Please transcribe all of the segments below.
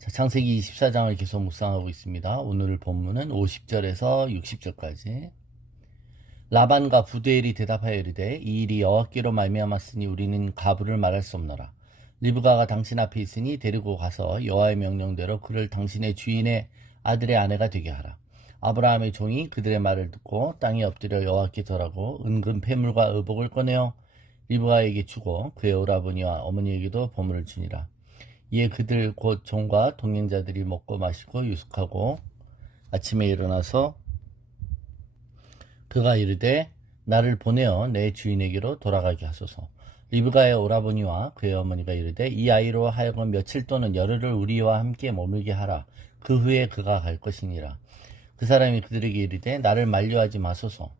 자, 창세기 24장을 계속 묵상하고 있습니다. 오늘 본문은 50절에서 60절까지. 라반과 부두엘이 대답하여 이르되 이 일이 여호와께로 말미암았으니 우리는 가부를 말할 수 없노라. 리브가가 당신 앞에 있으니 데리고 가서 여호와의 명령대로 그를 당신의 주인의 아들의 아내가 되게 하라. 아브라함의 종이 그들의 말을 듣고 땅에 엎드려 여호와께 절하고 은금 패물과 의복을 꺼내어 리브가에게 주고 그의 오라버니와 어머니에게도 보물을 주니라. 이에 그들 곧 종과 동행자들이 먹고 마시고 유숙하고 아침에 일어나서 그가 이르되 나를 보내어 내 주인에게로 돌아가게 하소서. 리브가의 오라버니와 그의 어머니가 이르되 이 아이로 하여금 며칠 또는 열흘을 우리와 함께 머물게 하라. 그 후에 그가 갈 것이니라. 그 사람이 그들에게 이르되 나를 만류하지 마소서.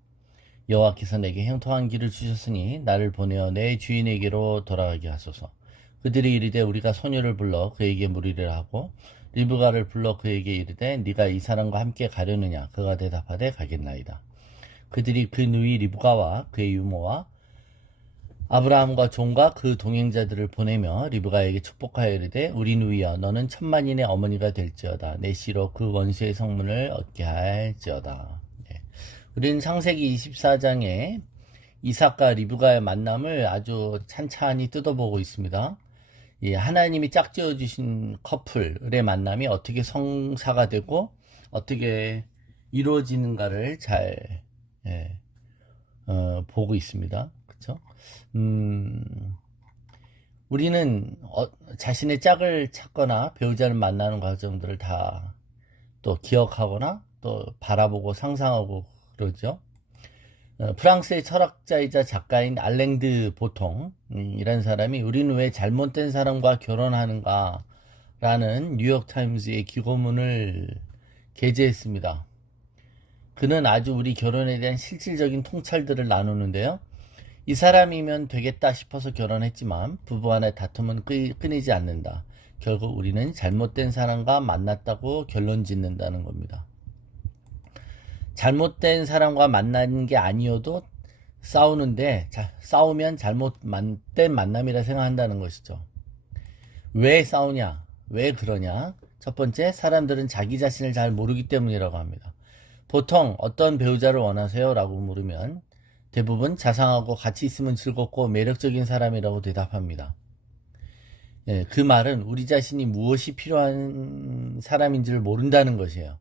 여호와께서 내게 형통한 길을 주셨으니 나를 보내어 내 주인에게로 돌아가게 하소서. 그들이 이르되 우리가 소녀를 불러 그에게 물으리라 하고 리브가를 불러 그에게 이르되 네가 이 사람과 함께 가려느냐. 그가 대답하되 가겠나이다. 그들이 그 누이 리브가와 그의 유모와 아브라함과 종과 그 동행자들을 보내며 리브가에게 축복하여 이르되 우리 누이여 너는 천만인의 어머니가 될지어다. 내 씨로 그 원수의 성문을 얻게 할지어다. 우리는 창세기 24장에 이삭과 리브가의 만남을 아주 찬찬히 뜯어보고 있습니다. 하나님이 짝지어 주신 커플의 만남이 어떻게 성사가 되고 어떻게 이루어지는가를 잘 보고 있습니다. 그렇죠? 우리는 자신의 짝을 찾거나 배우자를 만나는 과정들을 다 또 기억하거나 또 바라보고 상상하고 그러죠. 프랑스의 철학자이자 작가인 알랭드 보통이라는 사람이 우리는 왜 잘못된 사람과 결혼하는가 라는 뉴욕타임즈의 기고문을 게재했습니다. 그는 아주 우리 결혼에 대한 실질적인 통찰들을 나누는데요. 이 사람이면 되겠다 싶어서 결혼했지만 부부간의 다툼은 끊이지 않는다. 결국 우리는 잘못된 사람과 만났다고 결론 짓는다는 겁니다. 잘못된 사람과 만나는 게 아니어도 싸우는데 싸우면 잘못된 만남이라 생각한다는 것이죠. 왜 싸우냐? 왜 그러냐? 첫 번째, 사람들은 자기 자신을 잘 모르기 때문이라고 합니다. 보통 어떤 배우자를 원하세요? 라고 물으면 대부분 자상하고 같이 있으면 즐겁고 매력적인 사람이라고 대답합니다. 그 말은 우리 자신이 무엇이 필요한 사람인지를 모른다는 것이에요.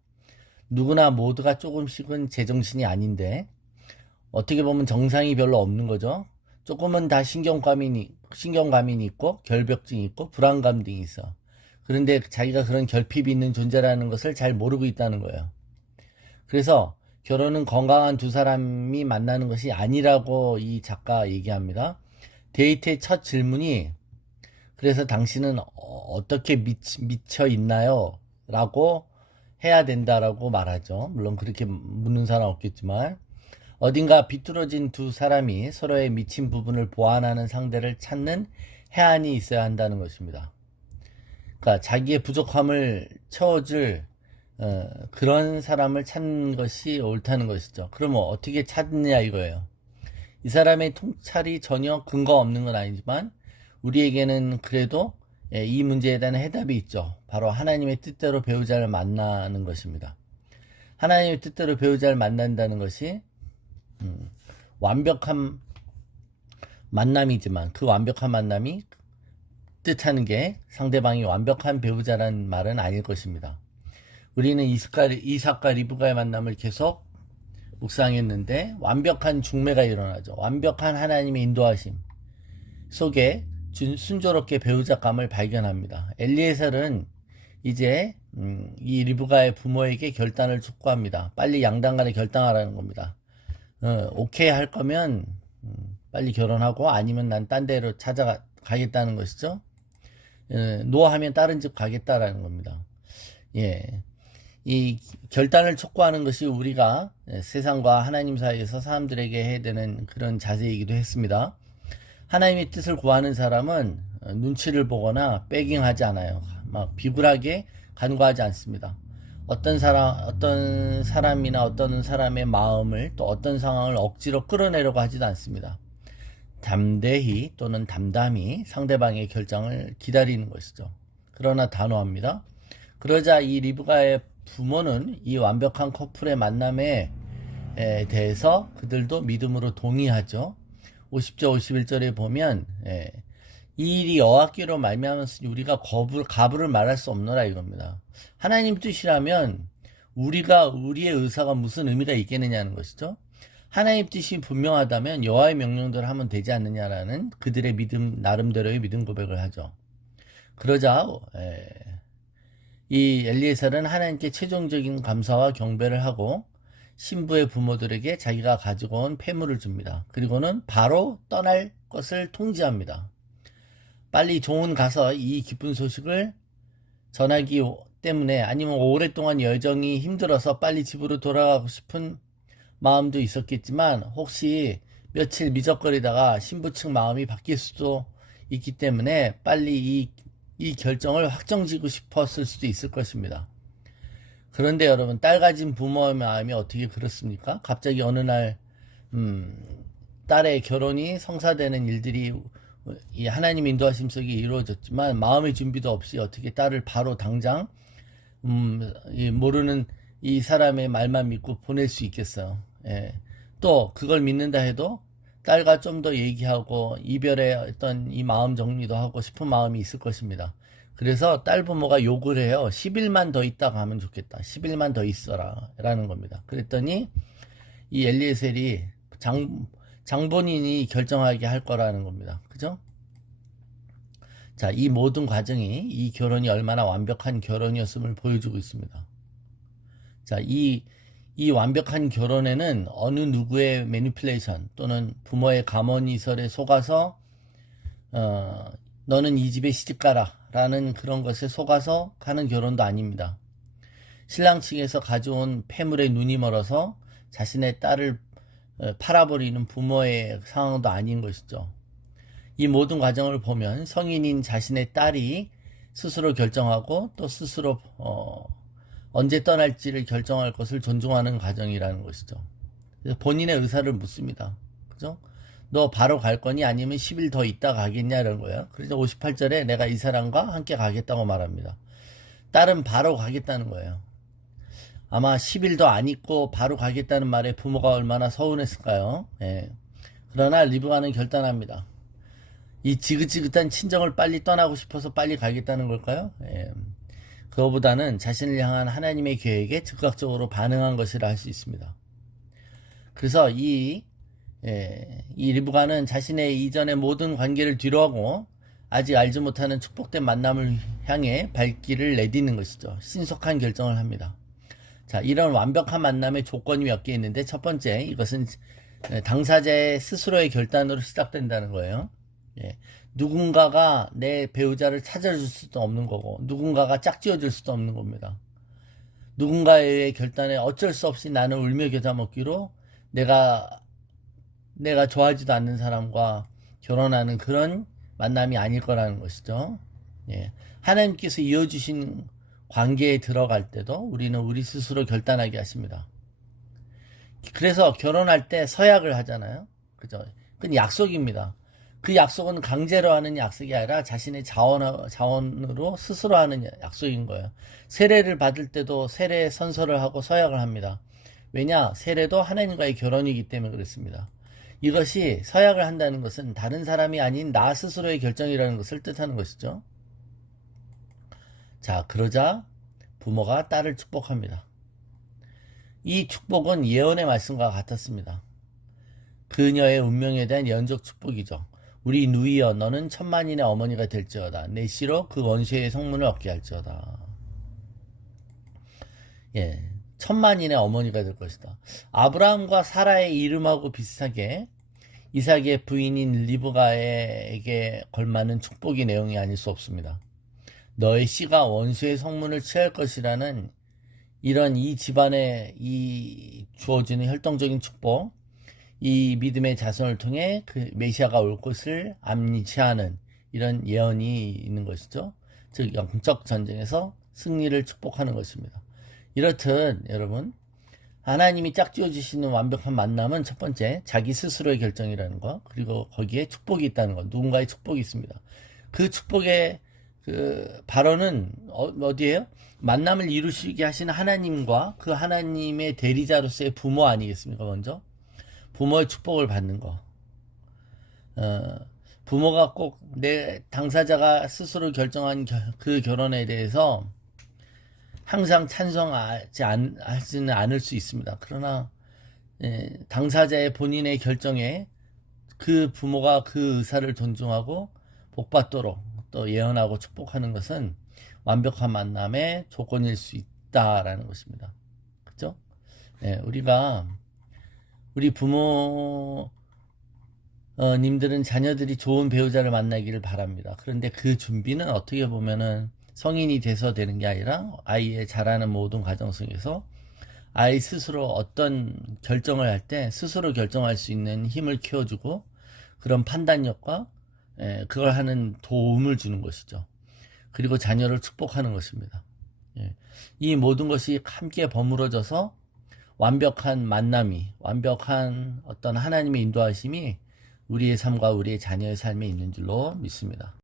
누구나 모두가 조금씩은 제정신이 아닌데 어떻게 보면 정상이 별로 없는 거죠. 조금은 다 신경감이 있고 결벽증이 있고 불안감 등이 있어. 그런데 자기가 그런 결핍이 있는 존재라는 것을 잘 모르고 있다는 거예요. 그래서 결혼은 건강한 두 사람이 만나는 것이 아니라고 이 작가 얘기합니다. 데이트의 첫 질문이 그래서 당신은 어떻게 미쳐 있나요? 라고 해야 된다라고 말하죠. 물론 그렇게 묻는 사람 없겠지만 어딘가 비뚤어진 두 사람이 서로의 미친 부분을 보완하는 상대를 찾는 해안이 있어야 한다는 것입니다. 그러니까 자기의 부족함을 채워줄 그런 사람을 찾는 것이 옳다는 것이죠. 그러면 어떻게 찾느냐 이거예요. 이 사람의 통찰이 전혀 근거 없는 건 아니지만 우리에게는 그래도 이 문제에 대한 해답이 있죠. 바로 하나님의 뜻대로 배우자를 만나는 것입니다. 하나님의 뜻대로 배우자를 만난다는 것이 완벽한 만남이지만 그 완벽한 만남이 뜻하는 게 상대방이 완벽한 배우자라는 말은 아닐 것입니다. 우리는 이삭과 리브가의 만남을 계속 묵상했는데 완벽한 중매가 일어나죠. 완벽한 하나님의 인도하심 속에 순조롭게 배우자감을 발견합니다. 엘리에셀은 이제 이 리브가의 부모에게 결단을 촉구합니다. 빨리 양당 간에 결단하라는 겁니다. 오케이 할 거면 빨리 결혼하고 아니면 난 딴 데로 찾아가겠다는 것이죠. 노 하면 다른 집 가겠다라는 겁니다. 이 결단을 촉구하는 것이 우리가 세상과 하나님 사이에서 사람들에게 해야 되는 그런 자세이기도 했습니다. 하나님의 뜻을 구하는 사람은 눈치를 보거나 빼깅하지 않아요. 막 비굴하게 간구하지 않습니다. 어떤 사람이나 어떤 사람의 마음을 또 어떤 상황을 억지로 끌어내려고 하지도 않습니다. 담대히 또는 담담히 상대방의 결정을 기다리는 것이죠. 그러나 단호합니다. 그러자 이 리브가의 부모는 이 완벽한 커플의 만남에 대해서 그들도 믿음으로 동의하죠. 50절 51절에 보면 이 일이 여호와께로 말미암았으니 우리가 가부를 말할 수 없노라 이겁니다. 하나님 뜻이라면 우리의 의사가 무슨 의미가 있겠느냐는 것이죠. 하나님 뜻이 분명하다면 여호와의 명령대로 하면 되지 않느냐라는 그들의 믿음, 나름대로의 믿음 고백을 하죠. 그러자 이 엘리에셀은 하나님께 최종적인 감사와 경배를 하고 신부의 부모들에게 자기가 가지고 온 폐물을 줍니다. 그리고는 바로 떠날 것을 통지합니다. 빨리 종은 가서 이 기쁜 소식을 전하기 때문에, 아니면 오랫동안 여정이 힘들어서 빨리 집으로 돌아가고 싶은 마음도 있었겠지만, 혹시 며칠 미적거리다가 신부 측 마음이 바뀔 수도 있기 때문에 빨리 이 결정을 확정지고 싶었을 수도 있을 것입니다. 그런데 여러분, 딸 가진 부모의 마음이 어떻게 그렇습니까? 갑자기 어느 날 딸의 결혼이 성사되는 일들이 이 하나님 인도하심 속에 이루어졌지만, 마음의 준비도 없이 어떻게 딸을 바로 당장 모르는 이 사람의 말만 믿고 보낼 수 있겠어요. 또 그걸 믿는다 해도 딸과 좀 더 얘기하고 이별의 어떤 이 마음 정리도 하고 싶은 마음이 있을 것입니다. 그래서 딸 부모가 욕을 해요. 10일만 더 있다 가면 좋겠다. 10일만 더 있어라 라는 겁니다. 그랬더니 이 엘리에셀이 장본인이 결정하게 할 거라는 겁니다. 그죠? 자, 이 모든 과정이 이 결혼이 얼마나 완벽한 결혼이었음을 보여주고 있습니다. 자, 이 완벽한 결혼에는 어느 누구의 매니플레이션 또는 부모의 감언이설에 속아서 너는 이 집에 시집가라 라는 그런 것에 속아서 가는 결혼도 아닙니다. 신랑 측에서 가져온 폐물에 눈이 멀어서 자신의 딸을 팔아버리는 부모의 상황도 아닌 것이죠. 이 모든 과정을 보면 성인인 자신의 딸이 스스로 결정하고 또 스스로 언제 떠날지를 결정할 것을 존중하는 과정이라는 것이죠. 그래서 본인의 의사를 묻습니다. 그죠? 너 바로 갈 거니 아니면 10일 더 있다 가겠냐 이런 거예요. 그래서 58절에 내가 이 사람과 함께 가겠다고 말합니다. 딸은 바로 가겠다는 거예요. 아마 10일 더 안 있고 바로 가겠다는 말에 부모가 얼마나 서운했을까요? 그러나 리브가는 결단합니다. 이 지긋지긋한 친정을 빨리 떠나고 싶어서 빨리 가겠다는 걸까요? 그거보다는 자신을 향한 하나님의 계획에 즉각적으로 반응한 것이라 할 수 있습니다. 그래서 이 리브가는 자신의 이전의 모든 관계를 뒤로하고 아직 알지 못하는 축복된 만남을 향해 발길을 내딛는 것이죠. 신속한 결정을 합니다. 자, 이런 완벽한 만남의 조건이 몇 개 있는데, 첫 번째, 이것은 당사자의 스스로의 결단으로 시작된다는 거예요. 누군가가 내 배우자를 찾아줄 수도 없는 거고, 누군가가 짝지어줄 수도 없는 겁니다. 누군가의 결단에 어쩔 수 없이 나는 울며 겨자 먹기로 내가 좋아하지도 않는 사람과 결혼하는 그런 만남이 아닐 거라는 것이죠. 하나님께서 이어주신 관계에 들어갈 때도 우리는 우리 스스로 결단하게 하십니다. 그래서 결혼할 때 서약을 하잖아요. 그죠? 그건 약속입니다. 그 약속은 강제로 하는 약속이 아니라 자신의 자원으로 스스로 하는 약속인 거예요. 세례를 받을 때도 세례 선서를 하고 서약을 합니다. 왜냐? 세례도 하나님과의 결혼이기 때문에 그렇습니다. 이것이 서약을 한다는 것은 다른 사람이 아닌 나 스스로의 결정이라는 것을 뜻하는 것이죠. 자, 그러자 부모가 딸을 축복합니다. 이 축복은 예언의 말씀과 같았습니다. 그녀의 운명에 대한 예언적 축복이죠. 우리 누이여 너는 천만인의 어머니가 될지어다. 내 씨로 그 원수의 성문을 얻게 할지어다. 천만인의 어머니가 될 것이다. 아브라함과 사라의 이름하고 비슷하게 이삭의 부인인 리브가에게 걸맞는 축복의 내용이 아닐 수 없습니다. 너의 씨가 원수의 성문을 취할 것이라는 이런 이 집안에 이 주어지는 혈통적인 축복, 이 믿음의 자손을 통해 그 메시아가 올 것을 암시하는 이런 예언이 있는 것이죠. 즉 영적 전쟁에서 승리를 축복하는 것입니다. 이렇듯 여러분, 하나님이 짝지어 주시는 완벽한 만남은 첫 번째, 자기 스스로의 결정이라는 것, 그리고 거기에 축복이 있다는 것, 누군가의 축복이 있습니다. 그 축복의 그 발언은 어디에요? 만남을 이루시게 하시는 하나님과 그 하나님의 대리자로서의 부모 아니겠습니까? 먼저 부모의 축복을 받는 거. 부모가 꼭 내 당사자가 스스로 결정한 그 결혼에 대해서 항상 하지는 않을 수 있습니다. 그러나 당사자의 본인의 결정에 그 부모가 그 의사를 존중하고 복받도록 또 예언하고 축복하는 것은 완벽한 만남의 조건일 수 있다라는 것입니다. 그죠? 우리가 우리 부모 님들은 자녀들이 좋은 배우자를 만나기를 바랍니다. 그런데 그 준비는 어떻게 보면은 성인이 돼서 되는 게 아니라 아이의 자라는 모든 과정 속에서 아이 스스로 어떤 결정을 할 때 스스로 결정할 수 있는 힘을 키워주고 그런 판단력과 그걸 하는 도움을 주는 것이죠. 그리고 자녀를 축복하는 것입니다. 이 모든 것이 함께 버무러져서 완벽한 만남이, 완벽한 어떤 하나님의 인도하심이 우리의 삶과 우리의 자녀의 삶에 있는 줄로 믿습니다.